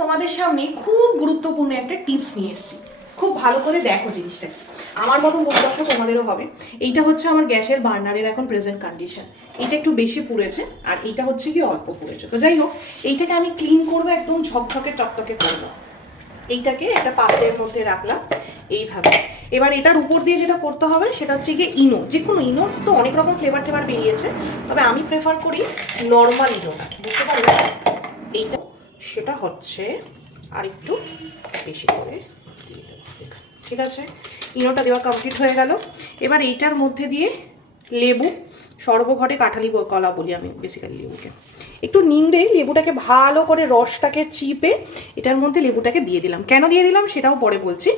তোমাদের সামনে খুব গুরুত্বপূর্ণ একটা টিপস নিয়ে এসেছি। খুব ভালো করে দেখো জিনিসটা, আমার মতন বোধদর্শক তোমাদেরও হবে। এইটা হচ্ছে আমার গ্যাসের বার্নারের এখন প্রেজেন্ট কন্ডিশন। এইটা একটু বেশি পুড়েছে আর এইটা হচ্ছে কি অল্প পুড়েছে। তো যাই হোক, এইটাকে আমি ক্লিন করবো, একদম ঝকঝকে চকচকে করবো। এইটাকে একটা পাত্রের মধ্যে রাখলাম এইভাবে। এবার এটার উপর দিয়ে যেটা করতে হবে সেটা হচ্ছে গিয়ে ইনো, যে কোনো ইনো। তো অনেক রকম ফ্লেভার টেভার বেরিয়েছে, তবে আমি প্রেফার করি নর্মাল ইনোটা, বুঝতে পারলে। এইটা সেটা হচ্ছে আর একটু বেশি করে দিয়ে দেবো, ঠিক আছে। ইনোটা দেওয়া কমপ্লিট হয়ে গেল। এবার এইটার মধ্যে দিয়ে লেবু, সর্বঘটে কাঁঠালি কলা বলি আমি বেসিক্যালি লেবুকে, একটু নিংড়ে লেবুটাকে ভালো করে রসটাকে চিপে এটার মধ্যে লেবুটাকে দিয়ে দিলাম। কেন দিয়ে দিলাম সেটাও পরে বলছি।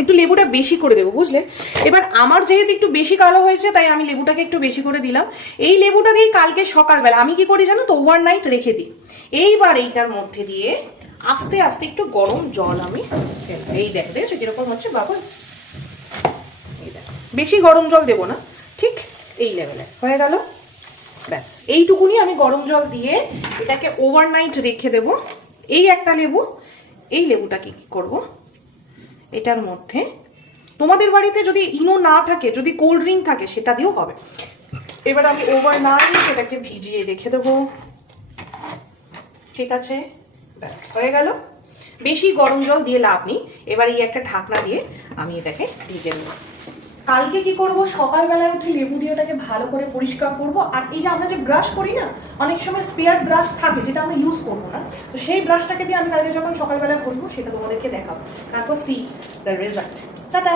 একটু লেবুটা বেশি করে দেবো, বুঝলে। এবার আমার যেহেতু একটু বেশি কালো হয়েছে তাই আমি লেবুটাকে একটু বেশি করে দিলাম। এই লেবুটা দিয়ে কালকে সকালবেলা আমি কি করি জানো তো, ওভারনাইট রেখে দিই। এইবার এইটার মধ্যে দিয়ে আস্তে আস্তে একটু গরম জল আমি এই দেখছো কিরকম হচ্ছে বাবলস। এই দেখ, বেশি গরম জল দেবো না, ঠিক এই লেভেলে হয়ে গেল। ব্যাস এইটুকুনি আমি গরম জল দিয়ে এটাকে ওভারনাইট রেখে দেব। এই একটা লেবু, এই লেবুটাকে কি করব, এটার মধ্যে তোমাদের বাড়িতে যদি ইনো না থাকে, যদি কোল্ড ড্রিঙ্ক থাকে সেটা দিয়েও হবে। এবার আমি ওভারনাইট এটাকে ভিজিয়ে রেখে দেবো, ঠিক আছে। ব্যাস হয়ে গেল। বেশি গরম জল দিয়ে লাভ নেই। এবার এই একটা ঢাকনা দিয়ে আমি এটাকে ঢেকে দেবো। কালকে কি করব, সকালবেলায় উঠে লেবু দিয়ে এটাকে ভালো করে পরিষ্কার করব। আর এই যে আমরা যে ব্রাশ করি না, অনেক সময় স্পেয়ার ব্রাশ থাকে যেটা আমরা ইউজ করবো না, তো সেই ব্রাশটাকে দিয়ে আমি কালকে যখন সকালবেলা ঘষবো সেটা তোমাদেরকে দেখাবো। তারপর সি দ্য রেজাল্ট। টাটা।